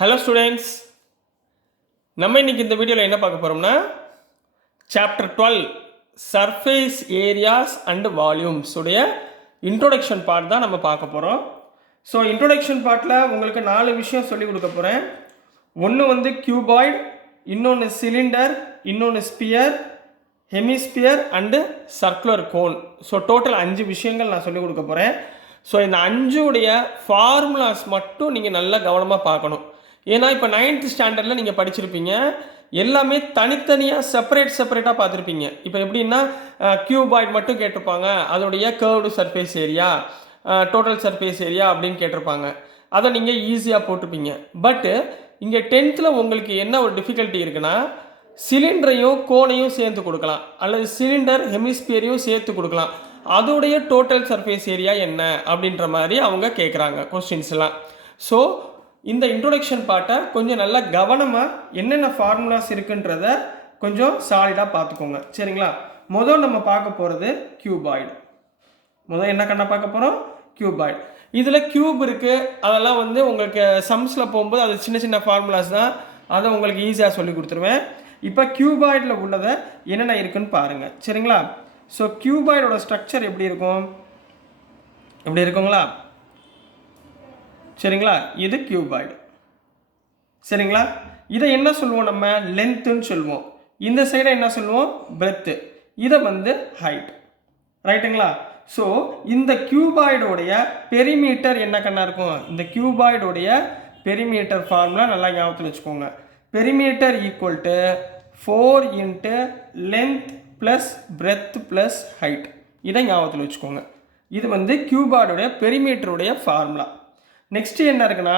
Hello students, நம்ம இன்னைக்கு இந்த வீடியோவில் என்ன பார்க்க போகிறோம்னா chapter 12 surface areas and volumes உடைய இன்ட்ரோடக்ஷன் பார்ட் தான் நம்ம பார்க்க போகிறோம். ஸோ இன்ட்ரோடக்ஷன் பார்ட்டில் உங்களுக்கு 4 விஷயம் சொல்லி கொடுக்க போகிறேன். ஒன்று வந்து கியூபாய்டு, இன்னொன்று சிலிண்டர், இன்னொன்று sphere, hemisphere and circular cone. So total 5 விஷயங்கள் நான் சொல்லிக் கொடுக்க போகிறேன். ஸோ இந்த 5 உடைய ஃபார்முலாஸ் மட்டும் நீங்கள் நல்லா கவனமாக பார்க்கணும். ஏன்னா இப்போ 9th ஸ்டாண்டர்டில் நீங்கள் படிச்சிருப்பீங்க, எல்லாமே தனித்தனியாக செப்பரேட்டாக பார்த்துருப்பீங்க. இப்போ எப்படின்னா கியூபாய்டு மட்டும் கேட்டிருப்பாங்க, அதோடைய curved surface area, total surface area அப்படின்னு கேட்டிருப்பாங்க. அதை நீங்கள் ஈஸியாக போட்டிருப்பீங்க. பட்டு இங்கே 10th உங்களுக்கு என்ன ஒரு டிஃபிகல்ட்டி இருக்குன்னா, சிலிண்டரையும் கோனையும் சேர்த்து கொடுக்கலாம், அல்லது சிலிண்டர் ஹெமிஸ்பியரையும் சேர்த்து கொடுக்கலாம். அதோடைய டோட்டல் சர்ஃபேஸ் ஏரியா என்ன அப்படின்ற மாதிரி அவங்க கேட்குறாங்க கொஸ்டின்ஸ்லாம். ஸோ இந்த இன்ட்ரோடக்ஷன் பார்ட்டை கொஞ்சம் நல்லா கவனமாக என்னென்ன ஃபார்முலாஸ் இருக்குன்றத கொஞ்சம் சாலிடாக பார்த்துக்கோங்க, சரிங்களா? முதல் நம்ம பார்க்க போகிறது கியூபாய்டு. என்ன கண்ணா பார்க்க போகிறோம்? கியூபாய்டு. இதில் கியூப் இருக்குது, அதெல்லாம் வந்து உங்களுக்கு சம்ஸில் போகும்போது அது சின்ன சின்ன ஃபார்முலாஸ் தான், அதை உங்களுக்கு ஈஸியாக சொல்லி கொடுத்துருவேன். இப்போ கியூபாய்டில் உள்ளதை என்னென்ன இருக்குன்னு பாருங்கள், சரிங்களா? ஸோ கியூபாய்டோட ஸ்ட்ரக்சர் எப்படி இருக்கும், எப்படி இருக்குங்களா? சரிங்களா? இது கியூபாய்டு, சரிங்களா? இதை என்ன சொல்லுவோம், நம்ம லென்த்துன்னு சொல்லுவோம். இந்த சைடை என்ன சொல்லுவோம், பிரெத்து. இதை வந்து ஹைட், ரைட்டுங்களா? ஸோ இந்த கியூபாய்டோடைய பெரிமீட்டர் என்ன கண்ணா இருக்கும்? இந்த கியூபாய்டோடைய பெரிமீட்டர் ஃபார்முலா நல்லா ஞாபகத்தில் வச்சுக்கோங்க. Perimeter equal to 4 into length plus breadth plus height. இதை ஞாபகத்தில் வச்சுக்கோங்க. இது வந்து கியூபாய்டோடைய பெரிமீட்டருடைய ஃபார்முலா. நெக்ஸ்ட் என்ன இருக்குன்னா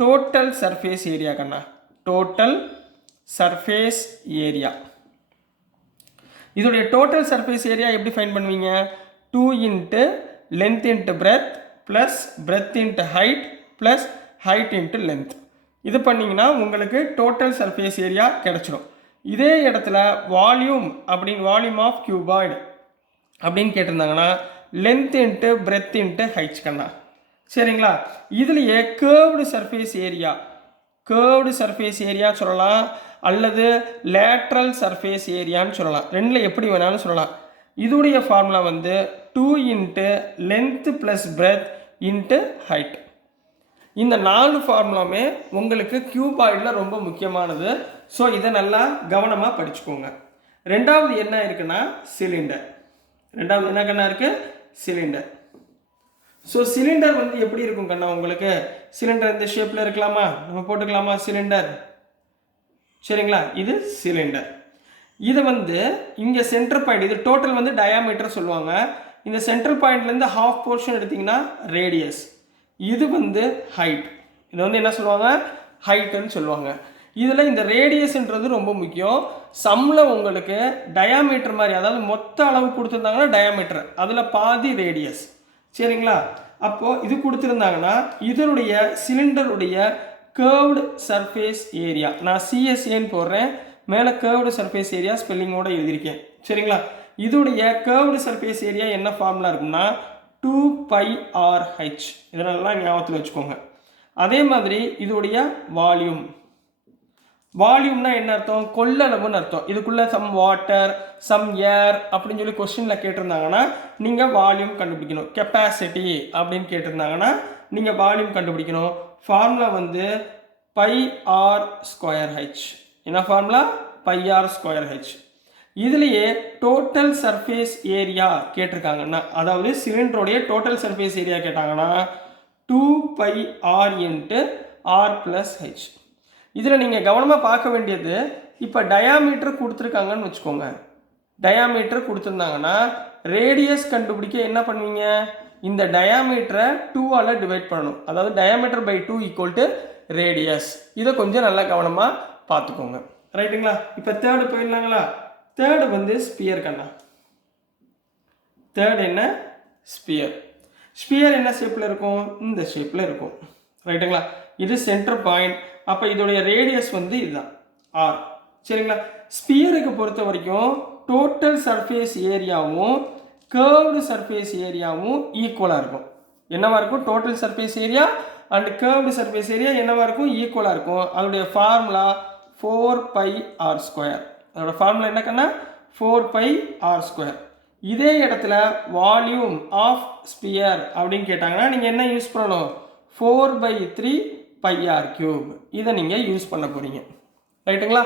டோட்டல் சர்ஃபேஸ் ஏரியா கண்ணா. டோட்டல் சர்ஃபேஸ் ஏரியா, இதோடைய டோட்டல் சர்ஃபேஸ் ஏரியா எப்படி ஃபைண்ட் பண்ணுவீங்க? 2 into length into breadth plus breadth into height plus height into length. இது பண்ணிங்கன்னா உங்களுக்கு டோட்டல் சர்ஃபேஸ் ஏரியா கிடச்சிடும். இதே இடத்துல வால்யூம் வால்யூம் ஆஃப் கியூபாய்டு அப்படின்னு கேட்டிருந்தாங்கன்னா length into breadth into height கண்ணா, சரிங்களா? இதுலேயே கேர்வ்டு சர்ஃபேஸ் ஏரியா சொல்லலாம், அல்லது லேட்ரல் சர்ஃபேஸ் ஏரியான்னு சொல்லலாம். ரெண்டில் எப்படி வேணாலும் சொல்லலாம். இதோடைய ஃபார்முலா வந்து 2 into length plus breadth into height. இந்த 4 ஃபார்முலாமே உங்களுக்கு கியூபாய்டில் ரொம்ப முக்கியமானது. ஸோ இதை நல்லா கவனமாக படிச்சுக்கோங்க. ரெண்டாவது என்ன இருக்குன்னா சிலிண்டர். ரெண்டாவது என்ன கண்ணா இருக்குது? சிலிண்டர். ஸோ சிலிண்டர் வந்து எப்படி இருக்கும் கண்ணா உங்களுக்கு? சிலிண்டர் இந்த ஷேப்பில் இருக்கலாமா? நம்ம போட்டுக்கலாமா சிலிண்டர்? சரிங்களா? இது சிலிண்டர். இதை வந்து இங்கே சென்டர் பாயிண்ட், இது டோட்டல் வந்து டயாமீட்டர் சொல்லுவாங்க. இந்த சென்ட்ரல் பாயிண்ட்லேருந்து ஹாஃப் போர்ஷன் எடுத்திங்கன்னா ரேடியஸ். இது வந்து ஹைட். இதை வந்து என்ன சொல்லுவாங்க? ஹைட்டுன்னு சொல்லுவாங்க. இதில் இந்த ரேடியஸ்ன்றது ரொம்ப முக்கியம். சம்மில் உங்களுக்கு டயாமீட்டர் மாதிரி, அதாவது மொத்த அளவு கொடுத்துருந்தாங்கன்னா டயாமீட்டர், அதில் பாதி ரேடியஸ், சரிங்களா? அப்போது இது கொடுத்துருந்தாங்கன்னா இதனுடைய சிலிண்டருடைய கேர்வ்டு சர்ஃபேஸ் ஏரியா, நான் சிஎஸ்ஏன்னு போடுறேன், மேலே கேர்வ்டு சர்ஃபேஸ் ஏரியா ஸ்பெல்லிங்கோடு எழுதியிருக்கேன், சரிங்களா? இதோடைய கேர்வ்டு சர்ஃபேஸ் ஏரியா என்ன ஃபார்முலா இருக்குன்னா 2πRH. இதெல்லாம் ஞாபகத்தில் வச்சுக்கோங்க. அதே மாதிரி இதோடைய வால்யூம்னா என்ன அர்த்தம்? கொள்ளளவுன்னு அர்த்தம். இதுக்குள்ளே சம் வாட்டர், சம் ஏர் அப்படின்னு சொல்லி கொஸ்டினில் கேட்டிருந்தாங்கன்னா நீங்கள் வால்யூம் கண்டுபிடிக்கணும். கெப்பாசிட்டி அப்படின்னு கேட்டிருந்தாங்கன்னா நீங்கள் வால்யூம் கண்டுபிடிக்கணும். ஃபார்முலா வந்து πr²h. என்ன ஃபார்முலா? πr²h. இதுலேயே டோட்டல் சர்ஃபேஸ் ஏரியா கேட்டிருக்காங்கன்னா, அதாவது சிலிண்டருடைய டோட்டல் சர்ஃபேஸ் ஏரியா கேட்டாங்கன்னா 2πr into r plus h. இதில் நீங்கள் கவனமாக பார்க்க வேண்டியது, இப்போ டயாமீட்டர் கொடுத்துருக்காங்கன்னு வச்சுக்கோங்க. டயாமீட்டர் கொடுத்துருந்தாங்கன்னா ரேடியஸ் கண்டுபிடிக்க என்ன பண்ணுவீங்க? இந்த டயாமீட்டரை 2ஆல் டிவைட் பண்ணணும். அதாவது diameter by 2 equal to radius. இதை கொஞ்சம் நல்லா கவனமாக பார்த்துக்கோங்க, ரைட்டுங்களா? இப்போ தேர்டு போயிடலாங்களா? தேர்டு வந்து ஸ்பியர் கண்ணா. தேர்டு என்ன? ஸ்பியர். ஸ்பியர் என்ன ஷேப்பில் இருக்கும்? இந்த ஷேப்பில் இருக்கும், ரைட்டுங்களா? இது சென்டர் பாயிண்ட். அப்போ இதோடைய ரேடியஸ் வந்து இதுதான் ஆர், சரிங்களா? ஸ்பியருக்கு பொறுத்த வரைக்கும் டோட்டல் சர்ஃபேஸ் ஏரியாவும் கேர்வ்டு சர்ஃபேஸ் ஏரியாவும் ஈக்குவலாக இருக்கும். என்னவா இருக்கும்? Total surface area and curved surface area என்னவா இருக்கும், ஈக்குவலாக இருக்கும். அதோடைய ஃபார்முலா 4πr². அதோட ஃபார்முலா என்ன கண்ணா, 4πr². இதே இடத்துல வால்யூம் ஆஃப் ஸ்பியர் அப்படின்னு கேட்டாங்கன்னா நீங்கள் என்ன யூஸ் பண்ணணும், 4/3πr³ இதை நீங்கள் யூஸ் பண்ண போகிறீங்க. ரைட்டுங்களா?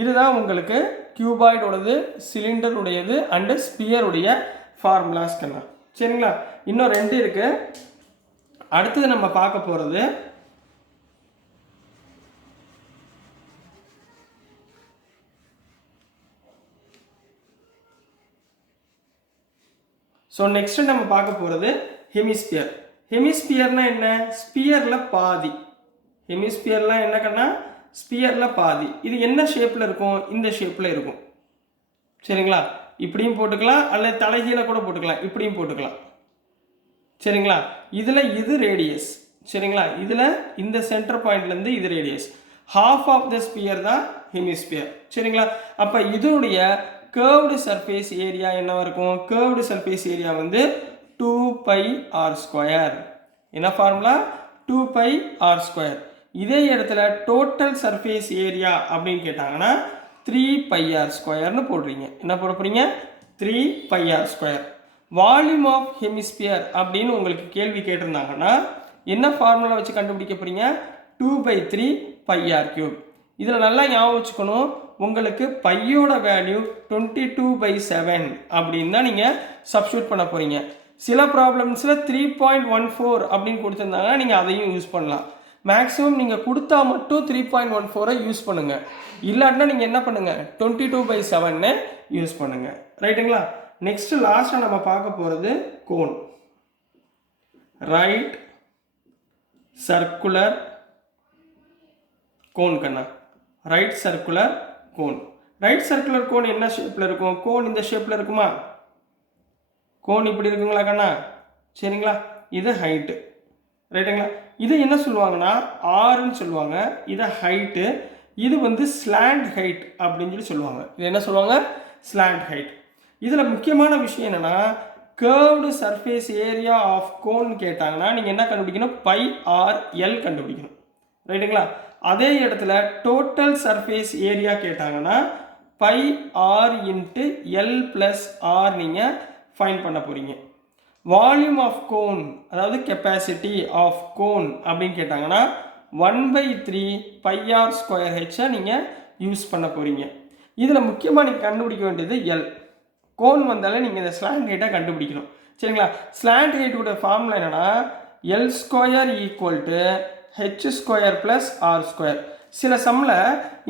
இதுதான் உங்களுக்கு கியூபாய்டோடது, சிலிண்டருடையது அண்டு ஸ்பியருடைய ஃபார்முலாஸ்க்கெல்லாம். சரிங்களா? இன்னும் 2 இருக்கு. அடுத்தது நம்ம பார்க்க போகிறது நெக்ஸ்ட் நம்ம பார்க்க போகிறது ஹெமிஸ்பியர். ஹெமிஸ்பியர்னா என்ன, ஸ்பியரில் பாதி. ஹெமிஸ்பியர்லாம் என்ன கண்ணா, ஸ்பியரில் பாதி. இது என்ன ஷேப்பில் இருக்கும், இந்த ஷேப்பில் இருக்கும். சரிங்களா? இப்படியும் போட்டுக்கலாம், அல்லது தலைகீழ கூட போட்டுக்கலாம், இப்படியும் போட்டுக்கலாம். சரிங்களா? இதில் இது ரேடியஸ். சரிங்களா? இதில் இந்த சென்டர் பாயிண்ட்லேருந்து இது radius. Half of the sphere தான் ஹெமிஸ்பியர். சரிங்களா? அப்போ இதோடைய கர்வ்டு சர்ஃபேஸ் ஏரியா என்னவா இருக்கும், கர்வ்டு சர்ஃபேஸ் ஏரியா வந்து 2πr². என்ன ஃபார்முலா, 2πr². இதே இடத்துல டோட்டல் சர்ஃபேஸ் ஏரியா அப்படின்னு கேட்டாங்கன்னா 3πr²ன்னு போடுறீங்க. என்ன போட போறீங்க, 3πr². வால்யூம் ஆஃப் ஹெமிஸ்பியர் அப்படின்னு உங்களுக்கு கேள்வி கேட்டிருந்தாங்கன்னா என்ன ஃபார்முலா வச்சு கண்டுபிடிக்க போறீங்க, 2/3πr³. இதில் நல்லா ஞாபகம் வச்சுக்கணும், உங்களுக்கு பையோட வேல்யூ 22/7 அப்படின்னு தான் நீங்கள் சப்ஸ்டியூட் பண்ண போகிறீங்க. சில ப்ராப்ளம்ஸில் 3.14 அப்படின்னு கொடுத்துருந்தாங்கன்னா நீங்கள் அதையும் யூஸ் பண்ணலாம். மேக்ஸிமம் நீங்கள் கொடுத்தா மட்டும் 3.14 யூஸ் பண்ணுங்கள். இல்லாட்டினா நீங்கள் என்ன பண்ணுங்கள், 22/7 யூஸ் பண்ணுங்கள். ரைட்டுங்களா? நெக்ஸ்ட் லாஸ்ட்டாக நம்ம பார்க்க போகிறது கோன். ரைட் சர்க்குலர் கோன் கண்ணா, right circular cone. Right circular cone என்ன ஷேப்பில் இருக்கும், கோன் இந்த ஷேப்பில் இருக்குமா, கோன் இப்படி இருக்குங்களா கண்ணா? சரிங்களா? இது ஹைட்டு. ரைட்டுங்களா? இது என்ன சொல்லுவாங்கன்னா ஆர்ன்னு சொல்லுவாங்க. இதை ஹைட்டு. இது வந்து ஸ்லாண்ட் ஹைட் அப்படின்னு சொல்லி சொல்லுவாங்க. இது என்ன சொல்லுவாங்க, ஸ்லாண்ட் ஹைட். இதில் முக்கியமான விஷயம் என்னென்னா, curved surface area of cone கேட்டாங்கன்னா நீங்கள் என்ன கண்டுபிடிக்கணும், πr/l கண்டுபிடிக்கணும். ரைட்டுங்களா? அதே இடத்துல டோட்டல் சர்ஃபேஸ் ஏரியா கேட்டாங்கன்னா πr/l+r நீங்கள் ஃபைண்ட் பண்ண போகிறீங்க. வால்யூம் ஆஃப் கோன், அதாவது கெப்பாசிட்டி ஆஃப் கோன் அப்படின்னு கேட்டாங்கன்னா 1/3πr²h நீங்கள் யூஸ் பண்ண போகிறீங்க. இதில் முக்கியமாக நீங்கள் கண்டுபிடிக்க வேண்டியது எல். கோன் வந்தாலே நீங்கள் இந்த ஸ்லாண்ட் ஹைட்டை கண்டுபிடிக்கணும். சரிங்களா? ஸ்லாண்ட் ஹைட்டோட ஃபார்முலா என்னென்னா L² = h² + r². சில சம்மில்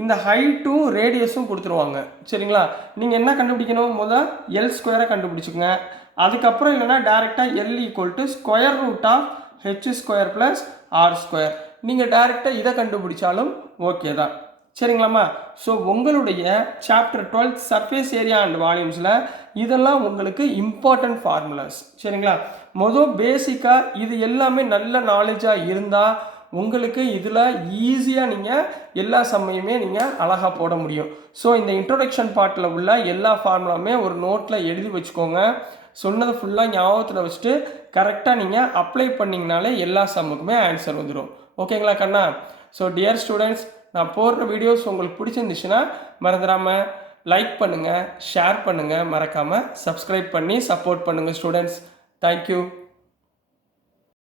இந்த ஹைட்டும் ரேடியஸும் கொடுத்துருவாங்க. சரிங்களா? நீங்கள் என்ன கண்டுபிடிக்கணும், முதல் L² கண்டுபிடிச்சிக்கோங்க. அதுக்கப்புறம் இல்லைனா டேரெக்டாக L = √h² + r². நீங்கள் டேரெக்டாக இதை கண்டுபிடிச்சாலும் ஓகே தான். சரிங்களாம்மா? ஸோ உங்களுடைய சாப்டர் 12 சர்ஃபேஸ் ஏரியா அண்ட் வால்யூம்ஸில் இதெல்லாம் உங்களுக்கு இம்பார்ட்டன்ட் ஃபார்முலாஸ். சரிங்களா? மொதல் பேசிக்காக இது எல்லாமே நல்ல நாலேஜாக இருந்தால் உங்களுக்கு இதில் ஈஸியாக நீங்கள் எல்லா சம்மையுமே நீங்கள் அழகாக போட முடியும். ஸோ இந்த இன்ட்ரோடக்ஷன் பார்ட்டில் உள்ள எல்லா ஃபார்முலாமே ஒரு நோட்டில் எழுதி வச்சுக்கோங்க. சொன்னதை ஃபுல்லாக ஞாபகத்தில் வச்சுட்டு கரெக்டாக நீங்கள் அப்ளை பண்ணிங்கனாலே எல்லா சம்முக்குமே ஆன்சர் வந்துடும். ஓகேங்களா கண்ணா? ஸோ டியர் ஸ்டூடெண்ட்ஸ், நான் போடுற வீடியோஸ் உங்களுக்கு பிடிச்சிருந்துச்சுன்னா மறந்துடாமல் லைக் பண்ணுங்கள், ஷேர் பண்ணுங்கள், மறக்காமல் சப்ஸ்கிரைப் பண்ணி சப்போர்ட் பண்ணுங்கள் ஸ்டூடெண்ட்ஸ். தேங்க்யூ.